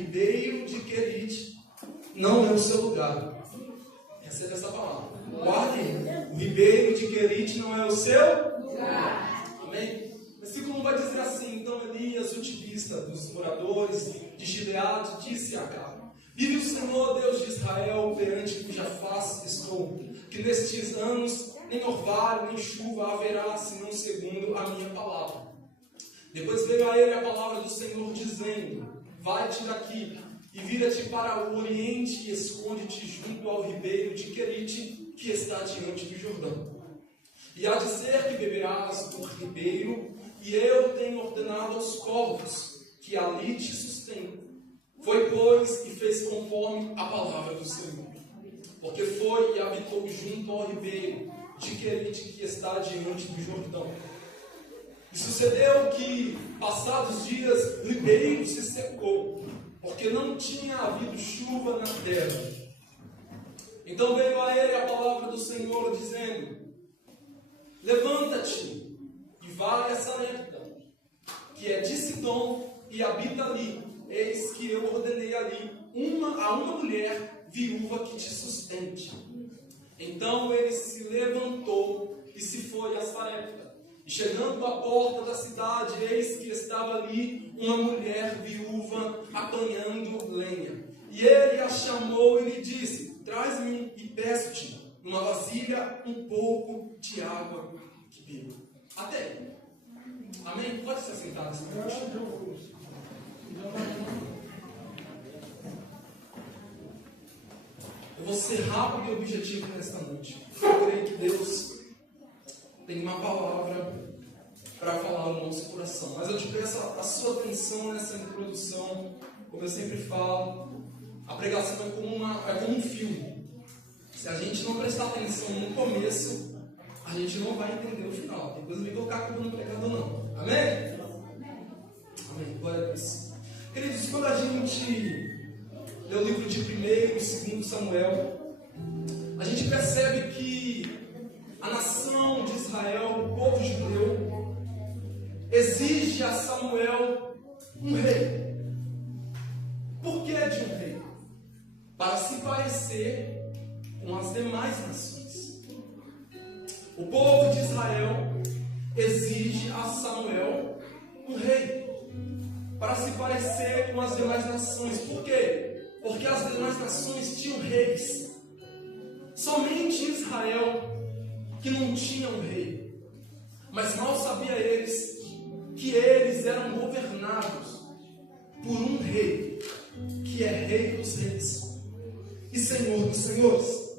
ribeiro de Querite não é o seu lugar. Receba essa palavra. Guardem. O ribeiro de Querite não é o seu lugar. Amém? O versículo 1 vai dizer assim: então Elias, o tibista dos moradores de Gileade, disse a Acabe: vive o Senhor, Deus de Israel, perante cuja face estou, que nestes anos nem orvalho, nem chuva haverá, senão segundo a minha palavra. Depois veio a ele a palavra do Senhor, dizendo: vai-te daqui, e vira-te para o oriente, e esconde-te junto ao ribeiro de Querite, que está diante do Jordão. E há de ser que beberás do ribeiro, e eu tenho ordenado aos corvos que ali te sustentem. Foi, pois, e fez conforme a palavra do Senhor. Porque foi e habitou junto ao ribeiro de Querite, que está diante do Jordão. E sucedeu que, passados dias, o ribeiro se secou, porque não tinha havido chuva na terra. Então veio a ele a palavra do Senhor, dizendo: levanta-te e vai a Sarepta, que é de Sidom, e habita ali. Eis que eu ordenei ali a uma mulher viúva que te sustente. Então ele se levantou e se foi a Sarepta. E chegando à porta da cidade, eis que estava ali uma mulher viúva apanhando lenha. E ele a chamou e lhe disse: traz-me e peço-te numa vasilha um pouco de água que beba. Até aí. Amém? Pode se assentar nessa noite. Eu vou ser rápido e objetivo nesta noite. Eu creio que Deus tem uma palavra para falar no nosso coração. Mas eu te peço a sua atenção nessa introdução. Como eu sempre falo, a pregação é como um filme. Se a gente não prestar atenção no começo, a gente não vai entender o final. Depois não vem colocar a culpa no pregador, não. Amém? Amém. Glória a Deus. Queridos, quando a gente lê o livro de 1º e 2 Samuel, a gente percebe que a nação de Israel, o povo judeu, exige a Samuel um rei. Por que de um rei? Para se parecer com as demais nações. O povo de Israel exige a Samuel um rei, para se parecer com as demais nações. Por quê? Porque as demais nações tinham reis. Somente Israel que não tinha um rei. Mas mal sabia eles que eles eram governados por um rei, que é Rei dos Reis e Senhor dos Senhores.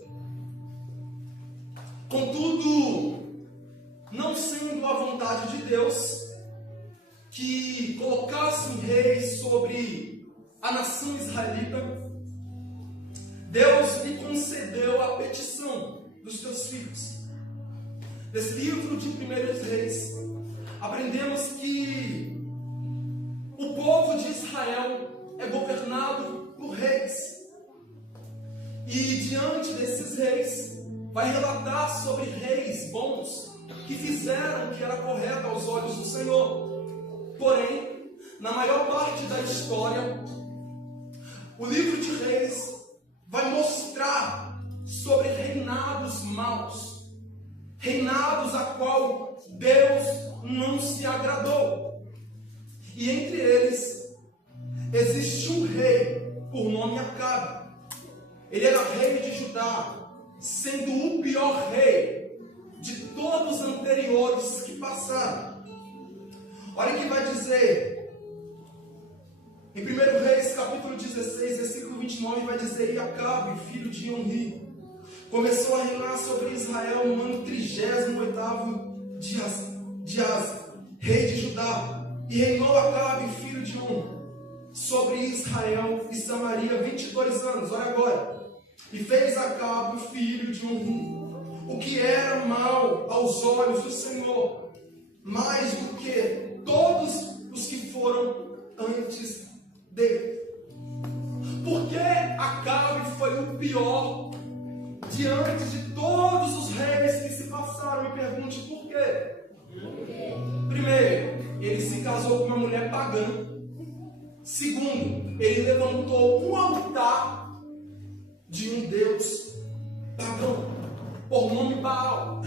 Contudo, não sendo a vontade de Deus que colocasse um rei sobre a nação israelita, Deus lhe concedeu a petição dos seus filhos. Nesse livro de 1 Reis, aprendemos que o povo de Israel é governado por reis. E diante desses reis, vai relatar sobre reis bons que fizeram o que era correto aos olhos do Senhor. Porém, na maior parte da história, o livro de Reis vai mostrar sobre reinados maus, reinados a qual Deus não se agradou. E entre eles existe um rei por nome Acabe. Ele era rei de Judá, sendo o pior rei de todos os anteriores que passaram. Olha o que vai dizer em 1 Reis, capítulo 16, versículo 29, vai dizer: e Acabe, filho de Onri, começou a reinar sobre Israel no ano 38º de Asa, rei de Judá. E reinou Acabe, filho de On, sobre Israel e Samaria 22 anos. Olha agora. E fez Acabe, filho de Onri, o que era mal aos olhos do Senhor, mais do que todos os que foram antes dele. Porque Acabe foi o pior diante de todos os reis que se passaram? Me pergunte por quê. Primeiro, ele se casou com uma mulher pagã. Segundo, ele levantou um altar de um Deus pagão, por nome Baal.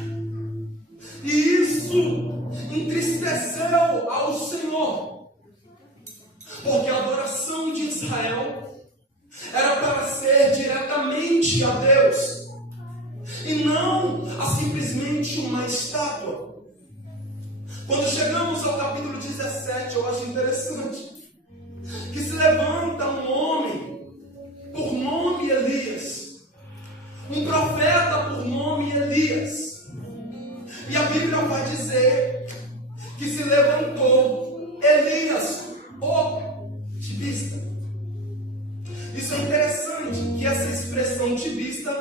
E isso entristeceu ao Senhor, porque a adoração de Israel era para ser diretamente a Deus, e não a simplesmente uma estátua. Quando chegamos ao capítulo 17, eu acho interessante que se levanta um homem por nome Elias, um profeta por nome Elias, e a Bíblia vai dizer que se levantou Elias, o tibista. Isso é interessante, que essa expressão tibista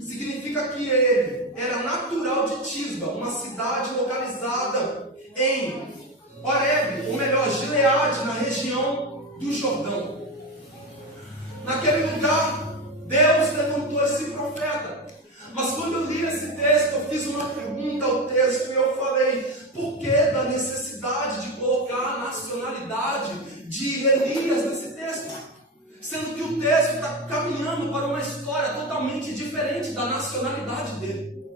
significa que ele era natural de Tisba, uma cidade localizada em Horebe, ou melhor, Gileade, na região do Jordão. Naquele lugar, Deus levantou esse profeta. Mas quando eu li esse texto, eu fiz uma pergunta ao texto e eu falei: por que da necessidade de colocar a nacionalidade de Elias nesse texto? Sendo que o texto está caminhando para uma história totalmente diferente da nacionalidade dele.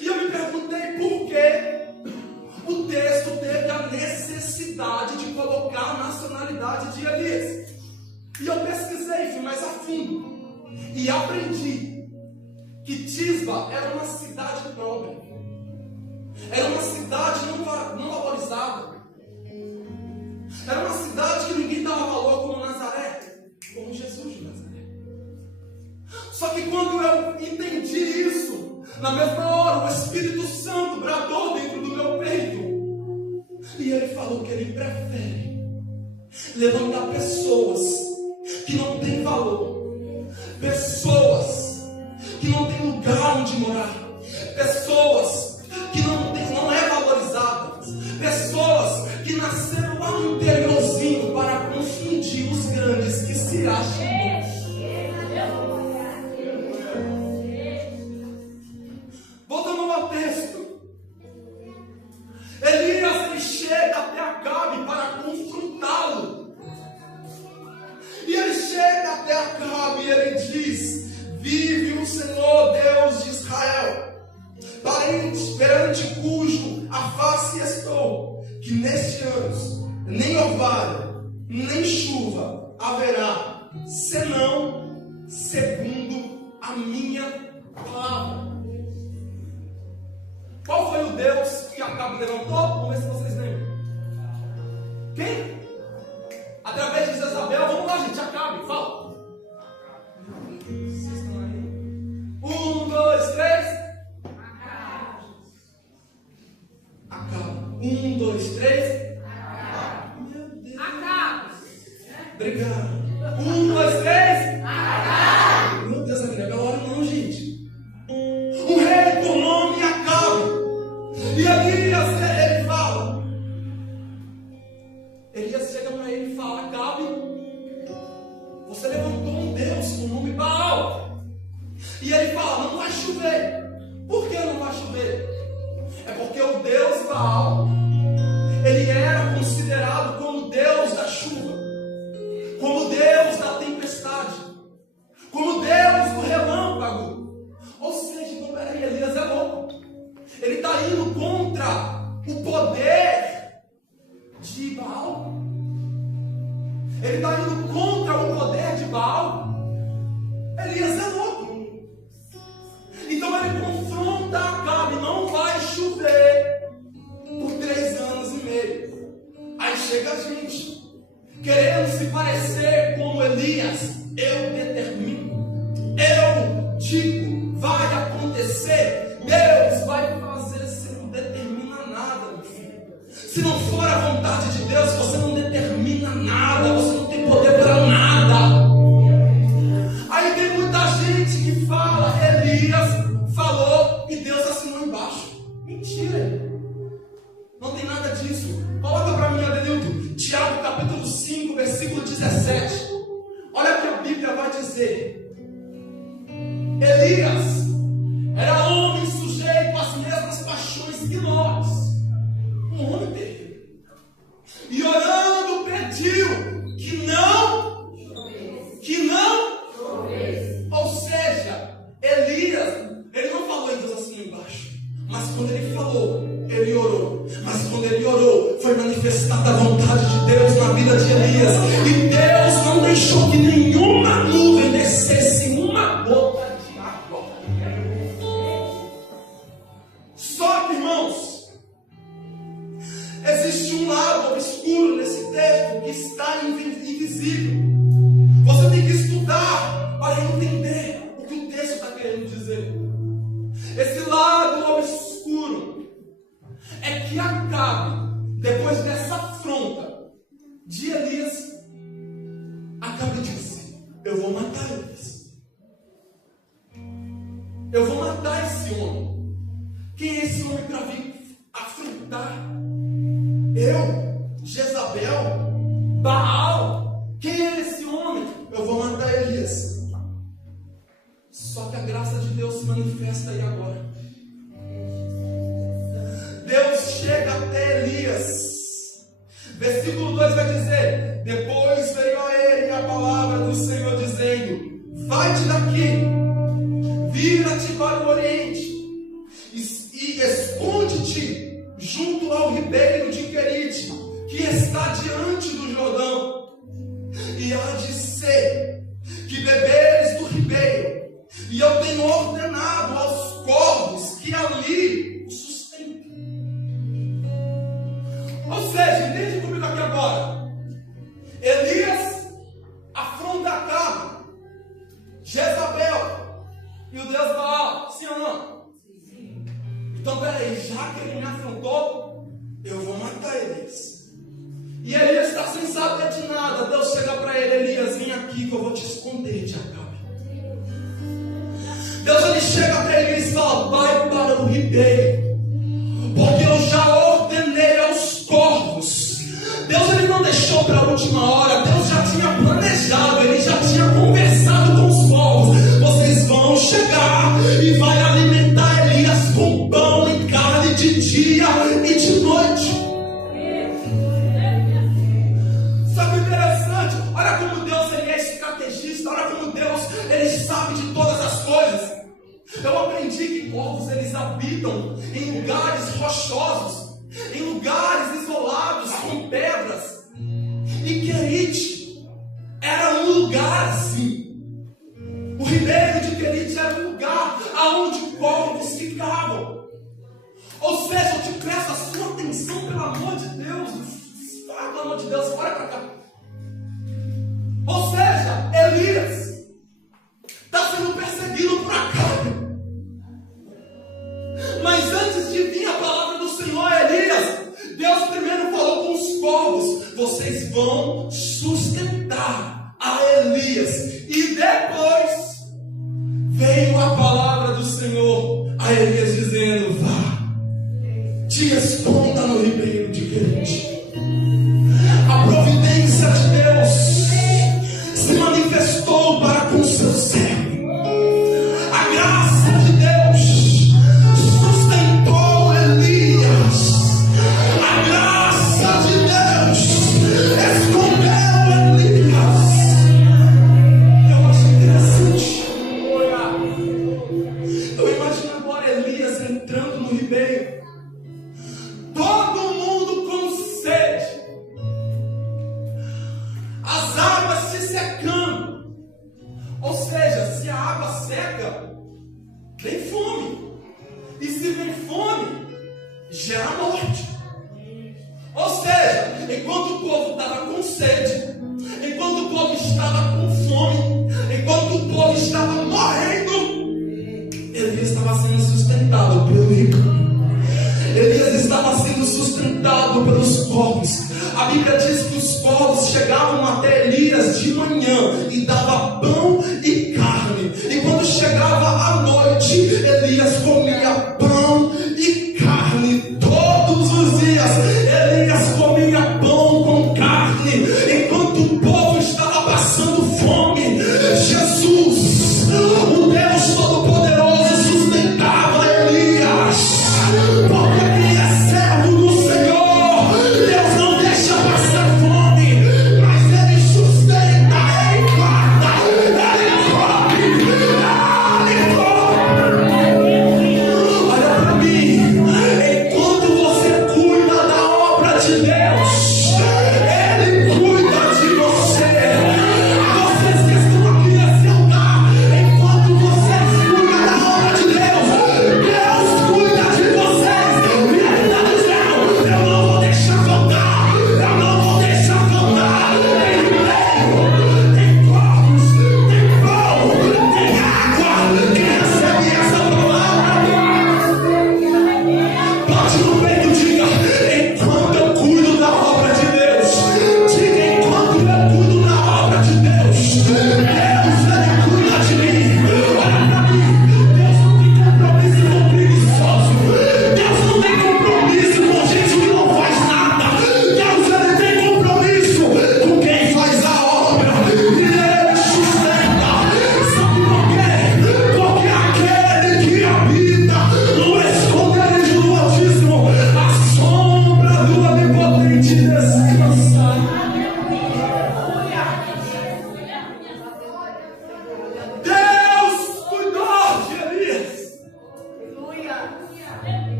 E eu me perguntei por que o texto teve a necessidade de colocar a nacionalidade de Elias. E eu pesquisei, fui mais a fundo, e aprendi que Tisba era uma cidade pobre, era uma cidade não valorizada, era uma cidade que ninguém dava valor, como Nazaré, como Jesus de Nazaré. Só que quando eu entendi isso, na mesma hora o Espírito Santo bradou dentro do meu peito, e ele falou que ele prefere levantar pessoas que não têm valor, pessoas que não têm lugar onde morar, pessoas que não é valorizadas, pessoas que nasceram lá no interiorzinho para confundir os grandes que se acham bons. Voltando ao texto, Elias ele chega até Acabe para confrontá-lo. E ele chega até Acabe e ele diz: vive o Senhor Deus de Israel, perante cujo a face estou, que neste ano nem orvalho, nem chuva haverá, senão segundo a minha palavra. Qual foi o Deus que Acabe levantou? Vamos ver se vocês lembram. Quem? Através de Jezabel. Vamos lá, gente, Acabe, fala. 1, 2, 3. Acabe. 1, 2, 3. Meu Deus. Acabe. Obrigado. 1, 2, 3. Acabe. Meu Deus, não é pela hora não, gente. Um rei por nome Acabe. E Elias, ele fala. Elias chega para ele e fala: Acabe, você levantou um Deus com o nome Baal. E ele fala: não vai chover. Por que não vai chover? É porque o Deus Baal, ele era considerado como Deus da chuva, como Deus da tempestade, como Deus do relâmpago. Ou seja, então peraí, Elias é louco. Ele está indo contra o poder de Baal. Ele está indo contra o poder de Baal. Elias é louco. Então ele confronta Acabe: não vai chover por 3 anos e meio. Aí chega a gente querendo se parecer como Elias. Eu determino, eu digo, vai acontecer. Deus vai fazer. Você não determina nada, meu filho. Se não for a vontade de Deus, você não determina nada, você não tem poder para nada. Aí tem muita gente que fala: Elias falou e Deus assinou embaixo. Mentira, não tem nada disso. Coloca para mim, Adenilton, Tiago capítulo 5, versículo 17. Olha o que a Bíblia vai dizer. Elias era homem sujeito às mesmas paixões que nós, um homem terrível, e orando pediu que não Acabe disse: eu vou matar eles. Eu vou matar esse homem. Quem é esse homem para vir afrontar? Eu? Jezabel? Baal? Quem é esse homem? Eu vou matar Elias. Só que a graça de Deus se manifesta aí agora. Deus chega até Elias. Versículo 2 vai dizer: depois veio a ele a palavra do Senhor dizendo: vai-te daqui, vira-te para o oriente e esconde-te junto ao ribeiro de Querite, que está diante do Jordão. E há de ser que beberes do ribeiro, e eu tenho ordenado aos corvos que ali o sustentem. Ou seja, entende comigo aqui agora. Elias afronta Acabe, Jezabel e o Deus Baal. Sim ou não? Sim. Então peraí, já que ele me afrontou, eu vou matar Elias. E Elias está sem saber de nada. Deus chega para ele: Elias, vem aqui que eu vou te esconder de Acabe. Deus ele chega para ele e fala: vai para o ribeiro, porque eu já ordenei aos corvos. Deus ele não deixou para a última hora. Deus já tinha planejado, ele já tinha conversado com os corvos. Vocês vão chegar e vai alimentar Elias com pão e carne de dia e de noite. Sabe o interessante? Olha como Deus ele é estrategista. Olha como Deus ele sabe de todas as coisas. Eu aprendi que corvos eles habitam em lugares rochosos, em lugares isolados com pedras. E Querite era um lugar assim. O ribeiro de Querite era um lugar aonde corvos ficavam. Ou seja, eu te peço a sua atenção, pelo amor de Deus. Pelo amor de Deus, olha para cá. Ou seja, Elias está sendo perseguido por Acabe. Mas antes de vir a palavra do Senhor a Elias, Deus primeiro falou com os corvos: vocês vão sustentar a Elias. E depois veio a palavra do Senhor a Elias dizendo: vá, te esconda no ribeiro de Querite. A providência de Deus se manifestou para com seu servo. A graça de Deus sustentou Elias. A graça de Deus escondeu Elias. Eu acho interessante. Eu imagino agora Elias entrando no ribeiro. Todo mundo com sede. As águas se secando. Ou seja, se a água seca, vem fome. E se vem fome, gera morte. Ou seja, enquanto o povo estava com sede, enquanto o povo estava com fome, enquanto o povo estava morrendo, Elias estava sendo sustentado pelo ribeiro. Elias estava sendo sustentado pelos corvos. A Bíblia diz que os corvos chegavam até Elias de manhã e dava pão e carne. E quando chegava a noite, Elias comia pão e carne todos os dias. Elias comia pão com carne enquanto o povo estava passando fome. Jesus, o Deus Todo-Poderoso, sustentava Elias. Porque ele é servo do Senhor. Deus não deixa passar fome, mas ele sustenta, ele guarda.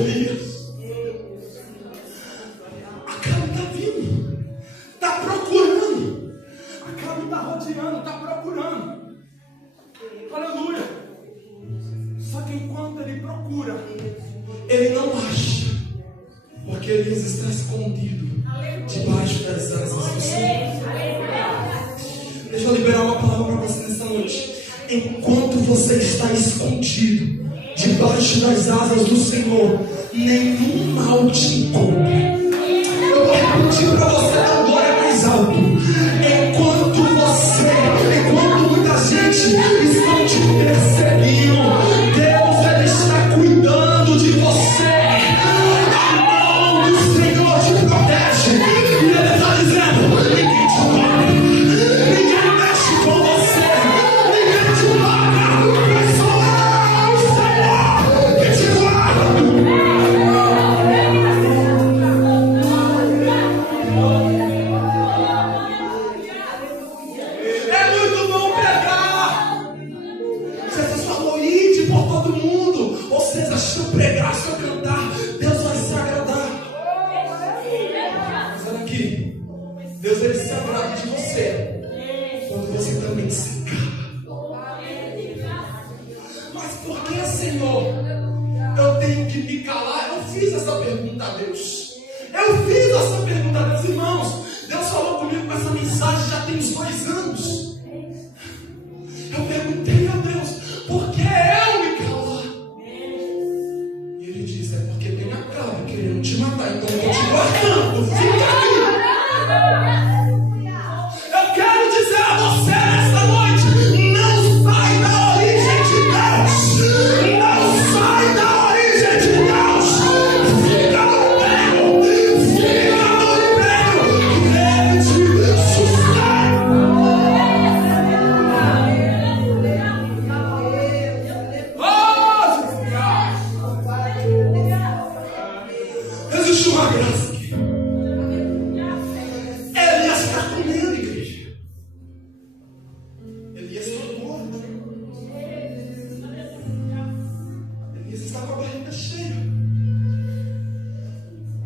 Elias. Acabe está vindo, está procurando. Acabe está rodeando, está procurando. Aleluia. Só que enquanto ele procura, ele não acha, porque Elias está escondido debaixo das asas do Senhor. Deixa eu liberar uma palavra para você nessa noite. Enquanto você está escondido debaixo das asas do Senhor, nenhum mal te encontra. Eu vou repetir para você dar glória mais alto. Enquanto muita gente está te perseguindo, Deus, Ele está cuidando de você. A mão do Senhor te protege. E Ele está dizendo: ninguém te toca, ninguém mexe com você, ninguém te toca, mas só eu, o Senhor, que te guarda. Se eu pregar, se eu cantar, Deus vai se agradar. Mas olha aqui, Deus, Ele se agrada de você quando você também se cala. Mas por que, Senhor, eu tenho que me calar? Eu fiz essa pergunta a Deus. Irmãos. Deus falou comigo com essa mensagem já tem uns 2 anos. Eu perguntei a Deus: por que eu me calar? E Ele disse: é porque tem a cabra querendo te matar, então eu estou te guardando. Fica aqui. Eu quero dizer a você nesta noite: não sai da origem de Deus. Não sai da origem de Deus. Fica no emprego. Fica no emprego que Ele te sustenta. Existe uma graça aqui. Elias está comendo, igreja. Elias está gordo. Elias está com a barriga cheia.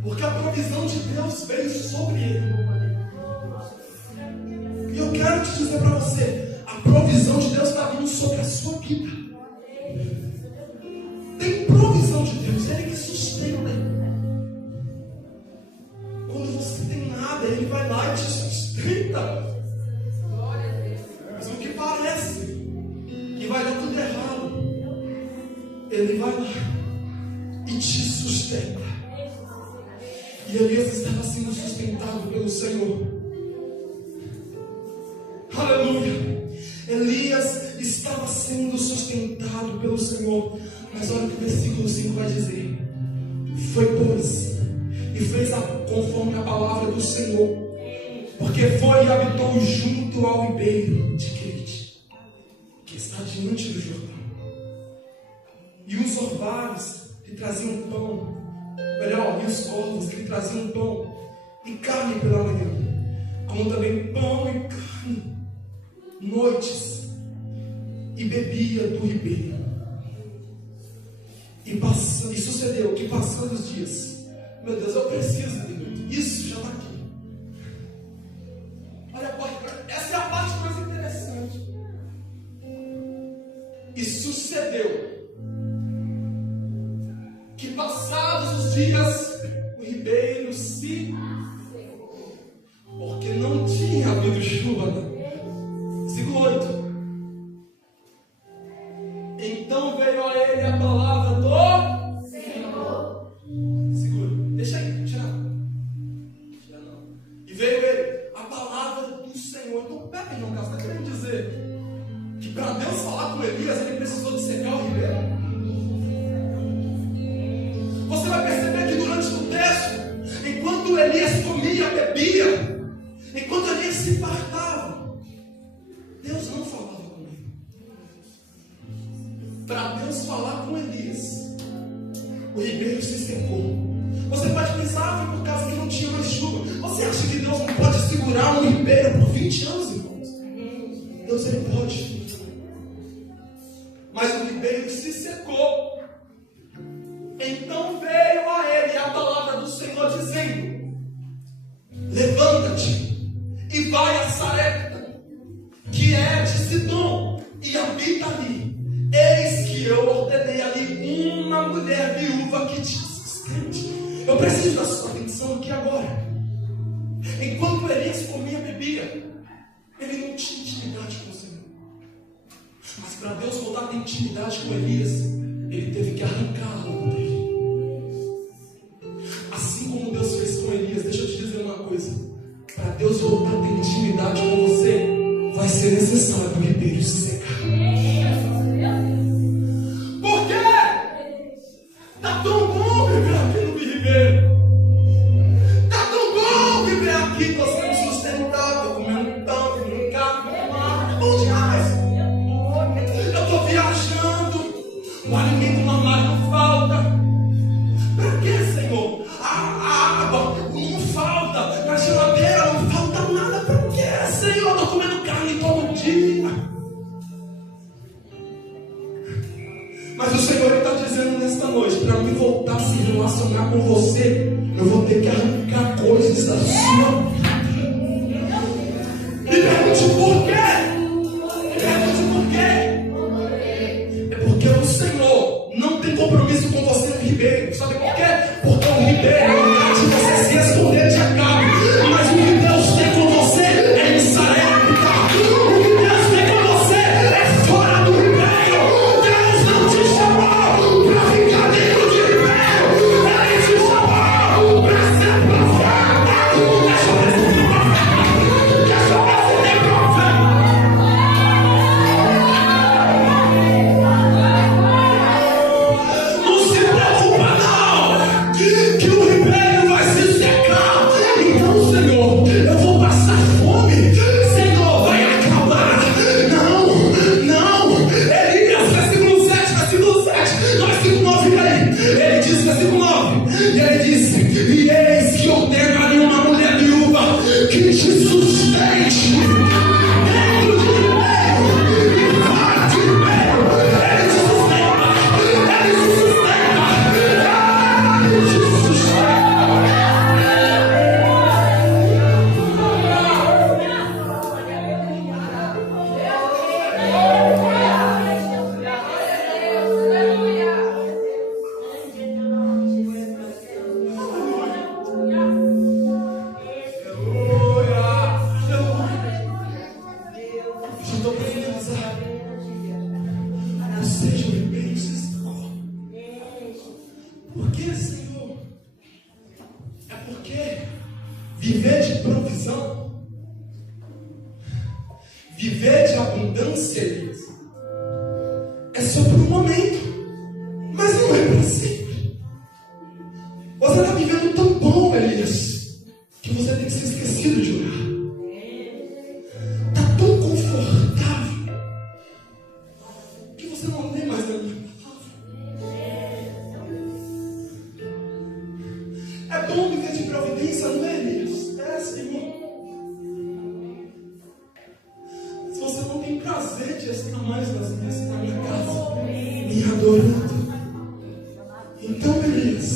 Porque a provisão de Deus veio sobre ele. E eu quero te dizer para você: a provisão de Deus está vindo sobre a sua vida. Tem provisão de Deus, Ele que sustenta. Quando você tem nada, Ele vai lá e te sustenta. Mas o que parece que vai dar tudo errado, Ele vai lá e te sustenta. E Elias estava sendo sustentado pelo Senhor. Aleluia. Elias estava sendo sustentado pelo Senhor. Mas olha o que o versículo 5 vai dizer: foi, pois, e fez conforme a palavra do Senhor, porque foi e habitou junto ao ribeiro de Querite, que está diante do Jordão. E os orvalhos que traziam pão, e os corvos que traziam pão e carne pela manhã, como também pão e carne, noites, e bebia do ribeiro. E sucedeu que, passando os dias, meu Deus, eu preciso de isso, já está aqui. Olha a parte, essa é a parte mais interessante. E sucedeu que, passados os dias, o ribeiro se secou, porque não tinha havido chuva. Versículo 8. Então veio a ele a palavra do Senhor. Segura, deixa aí, tira não. E veio ele a palavra do Senhor. Então, pera aí, João Carlos, está querendo dizer que para Deus falar com Elias, ele precisou de secar o ribeiro? Você vai perceber que durante o texto, enquanto Elias comia, bebia, enquanto Elias se fartava, Deus não falava com ele. Para Deus falar com Elias, o ribeiro se secou. Você pode pensar que por causa que não tinha mais chuva. Você acha que Deus não pode segurar um ribeiro por 20 anos, irmãos? Deus, Ele pode. Mas o ribeiro se secou. Então veio dizendo: levanta-te e vai a Sarepta, que é de Sidom, e habita ali. Eis que eu ordenei ali uma mulher viúva que te sustente. Eu preciso da sua atenção aqui agora. Enquanto Elias comia e bebia, ele não tinha intimidade com o Senhor. Mas para Deus voltar a ter intimidade com Elias, ele teve que arrancar a roupa dele. Assim como Deus fez com Elias, deixa eu te dizer uma coisa: para Deus voltar a ter intimidade com você, vai ser necessário o ribeiro se secar. Por quê? Tá tão bom viver aqui no ribeiro. Tá tão bom viver aqui, tô sendo sustentável, comendo pão, comendo carne, comendo água, é bom demais. Eu tô viajando, o alimento no armário não falta. Pra quê, Senhor? A água não falta, na geladeira não falta nada. Pra quê, Senhor? Eu tô comendo carne todo dia. Mas o Senhor está dizendo nesta noite: para mim voltar a se relacionar com você, eu vou ter que arrancar coisas da sua vida. Me pergunte por quê? Me pergunte por quê? É porque o Senhor não tem compromisso com você no ribeiro. Sabe por quê? Porque o ribeiro é um lugar de você se esconder de Acabe. Mas o que Deus tem com você é em Sarepta. O que Deus tem com você é fora do ribeiro. Deus não te chamou para ficar dentro de ribeiro. Ele te chamou para ser profeta. Deixa eu ver se tem profeta. Deixa eu ver se tem profeta. Não se preocupa não, que o ribeiro vai se secar. Então, Senhor, eu vou passar fome. Senhor, vai acabar. Não. Elias, versículo 7, no versículo 9, ele diz, versículo 9, e ele disse: e eis que ordeno ali uma mulher viúva que te sustente dentro de ribeiro e fora de ribeiro. Ele te sustenta, ele te sustenta, ele te sustenta. Já estou para finalizar. Ou seja, o ribeiro se secou. Por que, Senhor? É porque viver de provisão, viver de abundância, Elias, é só por um momento, mas não é para sempre. Você está vivendo tão bom, Elias, que você tem que ser esquecido de orar. Está tão confortável que você não lê mais a minha palavra. É bom viver de providência, não é, Elias? É, Senhor. Se você não tem prazer de estar mais na minha casa, me adorando, então, Elias,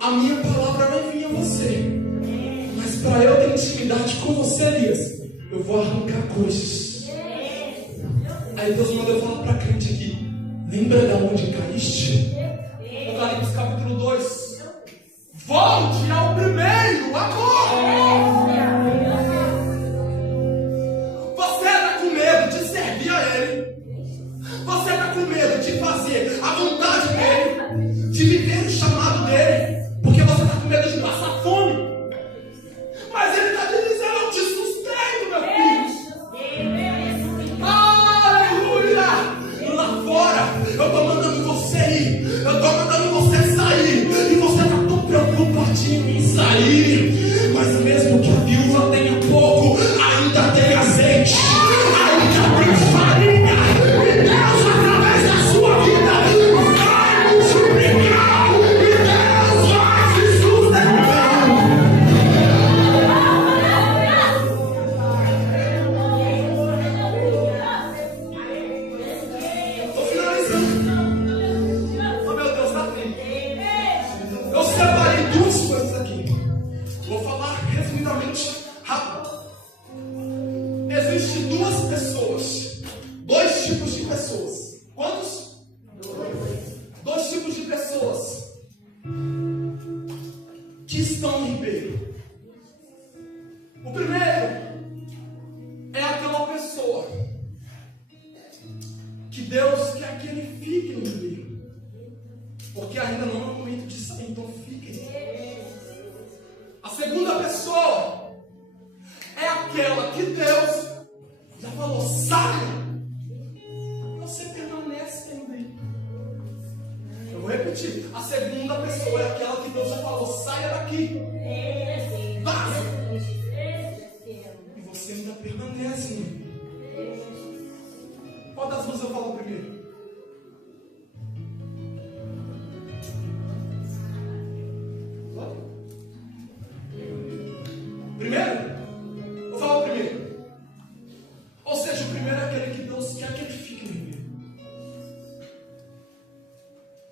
a minha palavra vai vir a você. Mas para eu ter intimidade com você, Elias, eu vou arrancar coisas. Aí Deus manda eu falar para a crente aqui: lembra de onde caíste? Apocalipse capítulo 2. Volte ao primeiro amor. Você está com medo de servir a Ele. Você está com medo de fazer a vontade dEle, de viver o chamado dEle, porque você está com medo de passar fome. Mas Ele está te dizendo: eu te sustento, meu filho. Aleluia! Lá fora, eu estou mandando você ir, eu estou mandando você sair, e você está tão preocupadinho em sair. Mas mesmo que a viúva tenha pouco, ainda tem azeite, ainda tem farinha. E Deus, através da sua vida, vai multiplicar. E Deus vai se sustentar. Estou finalizando. Oh, meu Deus, está bem. Eu separei duas coisas aqui. estão no ribeiro. O primeiro é aquela pessoa que Deus quer que ele fique no ribeiro, porque ainda não é o momento de sair, então fique. A segunda pessoa é aquela que Deus já falou, saia. Você permanece também. Eu vou repetir. A segunda pessoa é aquela que Deus já falou, saia daqui. Vaza. E você ainda permanece, né? Qual das duas eu falo primeiro? Primeiro? Eu falo primeiro. Ou seja, o primeiro é aquele que Deus quer que ele fique no ribeiro.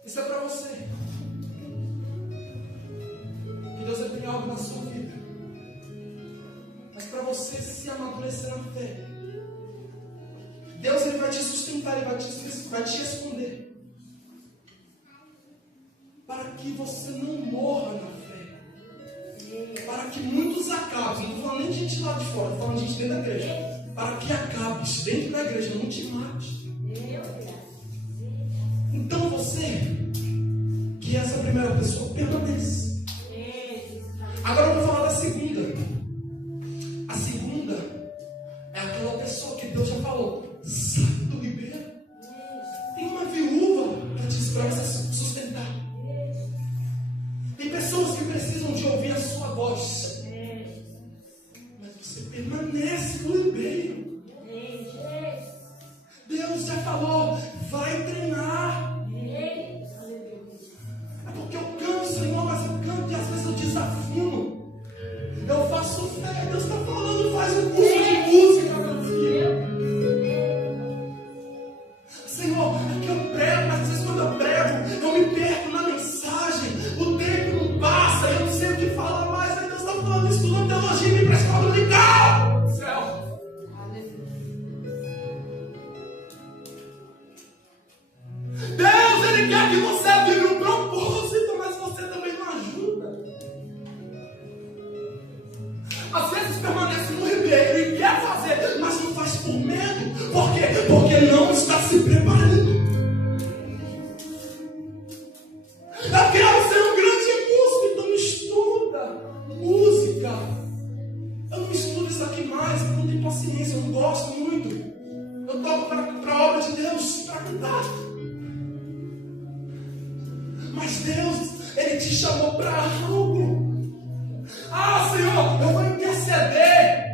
Isso é para você. Que Deus tem algo na sua vida. Mas para você se amadurecer na fé, Deus ele vai te sustentar, ele vai te esconder. Para que você não morra na fé. Para que muitos acabem. Não estou falando nem de gente lá de fora, estou falando de gente dentro da igreja. Para que acabes dentro da igreja, não te mate. Então você, que é essa primeira pessoa, permanece. Agora eu vou falar da segunda. A segunda é aquela pessoa que Deus já falou, sai do ribeiro. Tem uma viúva para você sustentar. Tem pessoas que precisam de ouvir a sua voz. Mas você permanece no ribeiro. Deus já falou, vai treinar. É porque eu canso, irmão, mas eu canto e às vezes eu desafino. Eu faço fé, Deus está falando, faz um curso de música, meu filho. Senhor, é que eu prego, mas às vezes quando eu prego, eu me perco na mensagem. O tempo não passa, eu não sei o que falar mais. Aí Deus está falando, estudando teologia e me para a escola dominical. Céu. Deus, Ele quer que você viva um propósito, mas você também não ajuda. Às vezes permanece no ribeiro e quer fazer, mas não faz por medo. Por quê? Porque não está se preparando. Eu quero ser um grande músico, então não estuda música. Eu não estudo isso aqui mais, eu não tenho paciência, eu não gosto muito. Eu toco para a obra de Deus, para cantar. Mas Deus, Ele te chamou para algo. Ah, Senhor, eu vou interceder.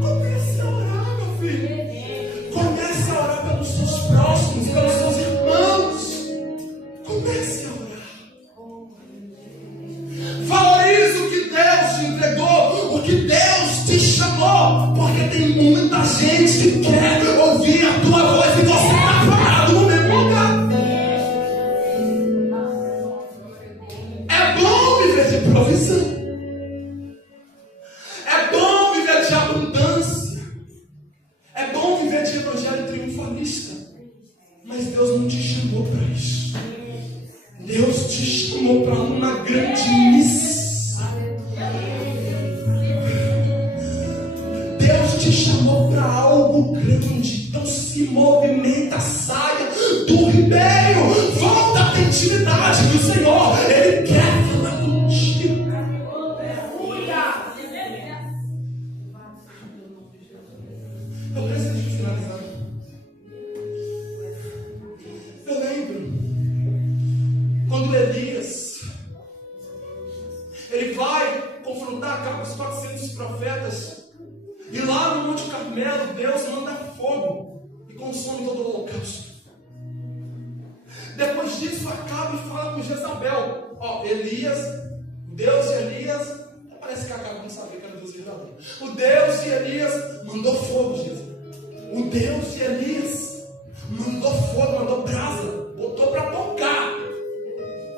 Comece a orar, meu filho. Comece a orar pelos seus próximos, pelos seus irmãos. Comece a orar. Valorize o que Deus te entregou, o que Deus te chamou. Porque tem muita gente que quer ouvir a tua voz e você está parado no mesmo lugar. É bom viver de provisão. É bom viver de abundância. É bom viver de evangelho triunfalista. Mas Deus não te chamou para isso. Deus te chamou para uma grande missão. Deus te chamou para algo grande. Então se movimenta, saia do ribeiro. Volta à intimidade do Senhor. Ele quer falar contigo. Eu preciso finalizar. Eu lembro quando Elias ele vai confrontar aqueles 400 profetas, e lá no Monte Carmelo Deus manda fogo e consome todo o holocausto. Depois disso Acabe fala com Jezabel. Elias, Deus de Elias, parece que Acabe não sabia que era Deus verdadeiro. O Deus de Elias mandou fogo, Jesus. O Deus de Elias mandou fogo, mandou brasa, botou para tocar.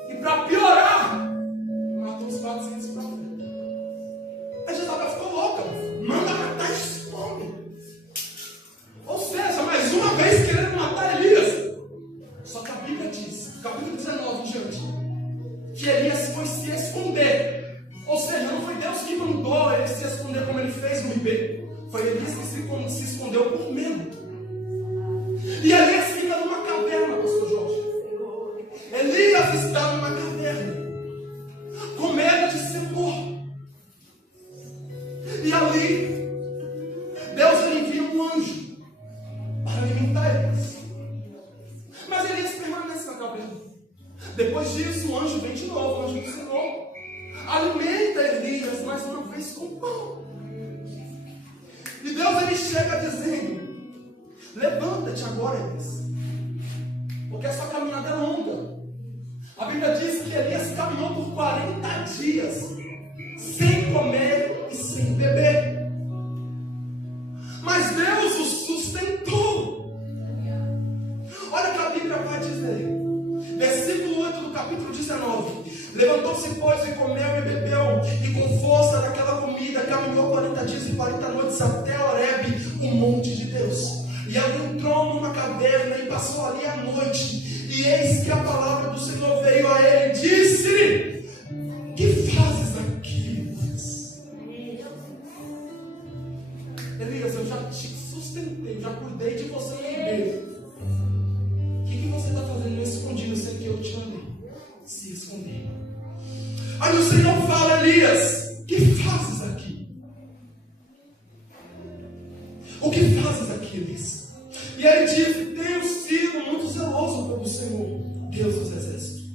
E para piorar, matou os 400 profetas. A Jezabel ficou louca, manda matar esse homem. Ou seja, mais uma vez querendo matar Elias. Só que a Bíblia diz, capítulo 19 em diante, que Elias foi se esconder. Ou seja, não foi Deus que mandou ele se esconder como ele fez no ribeiro. Foi Elias que se escondeu por medo. E Elias fica numa caverna, pastor Jorge. Elias está numa caverna, com medo de ser morto. E ali, Deus envia um anjo para alimentar Elias. Mas Elias permanece na caverna. Depois disso, o anjo vem de novo, o anjo do Senhor alimenta Elias, mais uma vez com pão. E Deus ele chega dizendo: levanta-te agora, Elias, porque a sua caminhada é longa. A Bíblia diz que Elias caminhou por 40 dias, sem comer e sem beber. Mas Deus o sustentou. Olha o que a Bíblia vai dizer. Versículo 8 do capítulo 19. Levantou-se, pois, e comeu e bebeu, e com força daquela comida caminhou 40 dias e 40 noites até Horebe, o monte de Deus. E ali entrou numa caverna e passou ali a noite. E eis que a palavra do Senhor veio a ele e disse: que fazes aqui, Elias? Elias, eu já te sustentei, eu já cuidei de você mesmo. O que você está fazendo escondido sem que eu te mandei? Se esconder. Aí o Senhor fala: Elias, que fazes aqui? O que fazes aqui, Elias? E ele diz: tenho sido muito zeloso pelo Senhor, Deus dos exércitos,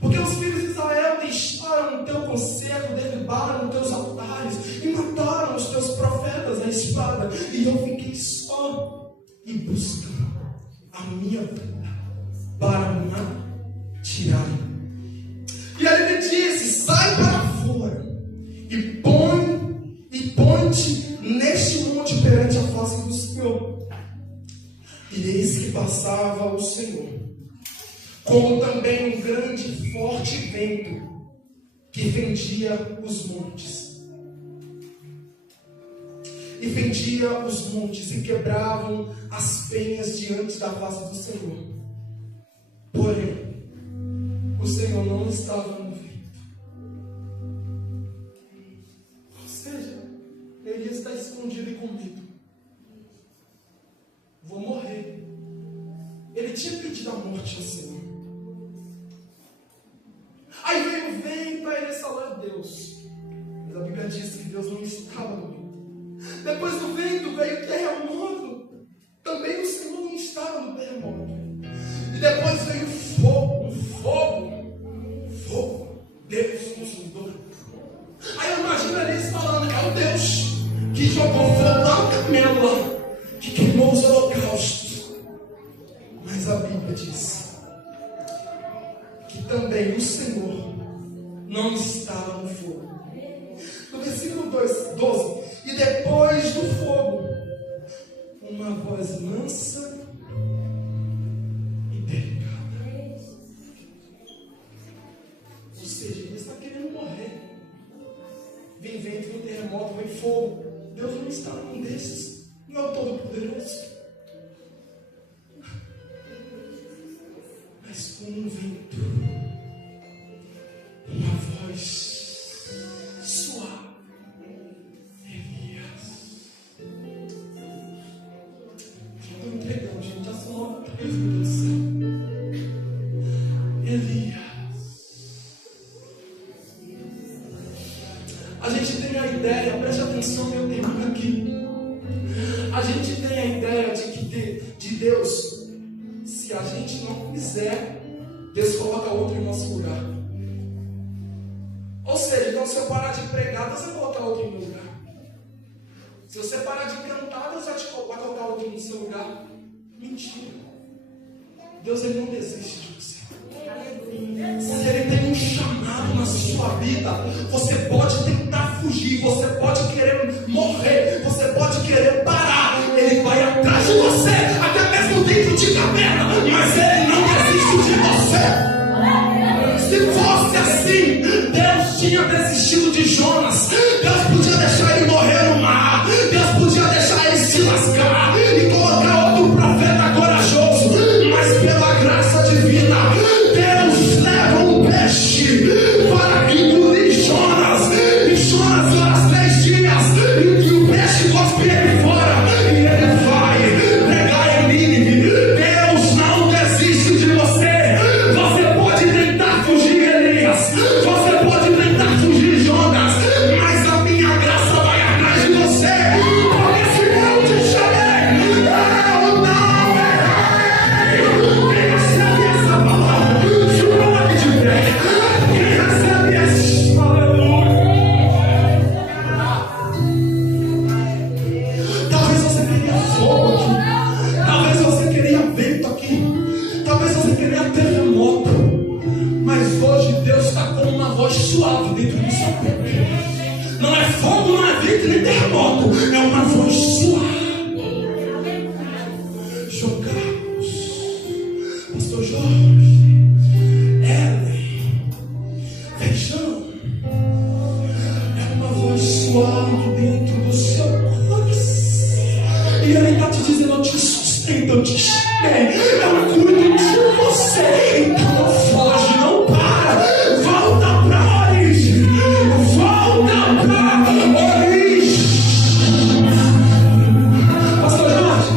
porque os filhos de Israel deixaram o teu conserto, derribaram os teus altares e mataram os teus profetas à espada, e eu fiquei só e buscando a minha vida para me tirar. E ele me disse: sai para fora e põe-te neste monte perante a face do Senhor. E eis que passava o Senhor, como também um grande e forte vento que fendia os montes. E fendia os montes e quebravam as penhas diante da face do Senhor. Porém, o Senhor não estava no vento. Ou seja, Elias está escondido e com medo. Vou morrer. Ele tinha pedido a morte ao Senhor. Aí veio o vento, aí ele falou: a Deus. Mas a Bíblia diz que Deus não estava no vento. Depois do vento veio o terremoto. Também o Senhor não estava no terremoto. E depois veio o fogo, fogo, Deus consumidor. Aí eu imagino eles falando: é o Deus que jogou fogo lá no camelo, que queimou os holocaustos. Mas a Bíblia diz que também o Senhor não estava no fogo. No versículo 12: e depois do fogo, uma voz mansa e delicada. Ou seja, ele está querendo morrer. Vem vento, vem terremoto, vem fogo. Deus não está num desses. Não é o Todo-Poderoso. Mas com um vento, uma voz suave: Elias. Já estou entregando, gente. Já são 9h03, meu Deus do céu. Elias. A gente tem a ideia, preste atenção, eu termino aqui. A gente tem a ideia de Deus, se a gente não quiser, Deus coloca outro em nosso lugar. Ou seja, então se eu parar de pregar, Deus vai colocar outro em meu lugar. Se você parar de cantar, Deus vai colocar outro no seu lugar. Mentira. Deus ele não desiste de você. Se ele tem um chamado na sua vida, você pode tentar fugir, você pode querer morrer, você pode querer parar, ele vai atrás de você, até mesmo dentro de caverna, mas ele não desiste de você. Se fosse assim, Deus tinha desistido de Jonas. Deus podia deixar ele morrer no mar, Deus podia deixar ele se lascar e colocar outro profeta corajoso, mas pela graça divina, Deus leva um peixe Não é fogo, não é vento, nem terremoto. É uma voz suave. João Carlos, Pastor Jorge, Ellen, Feijão. É uma voz suave dentro do seu coração. E Ele está te dizendo: eu te sustento, eu te chamei, eu cuido de você. Então não foge, não para. Volta para a origem. Volta para a origem. Pastor Jorge,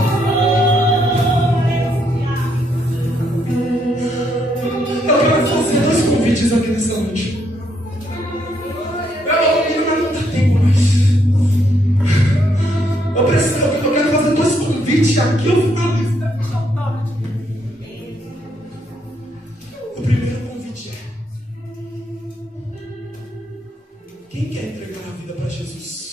eu quero fazer 2 convites aqui nessa noite. Não dá tempo mais. Eu quero fazer 2 convites aqui. O primeiro convite é: quem quer entregar a vida para Jesus?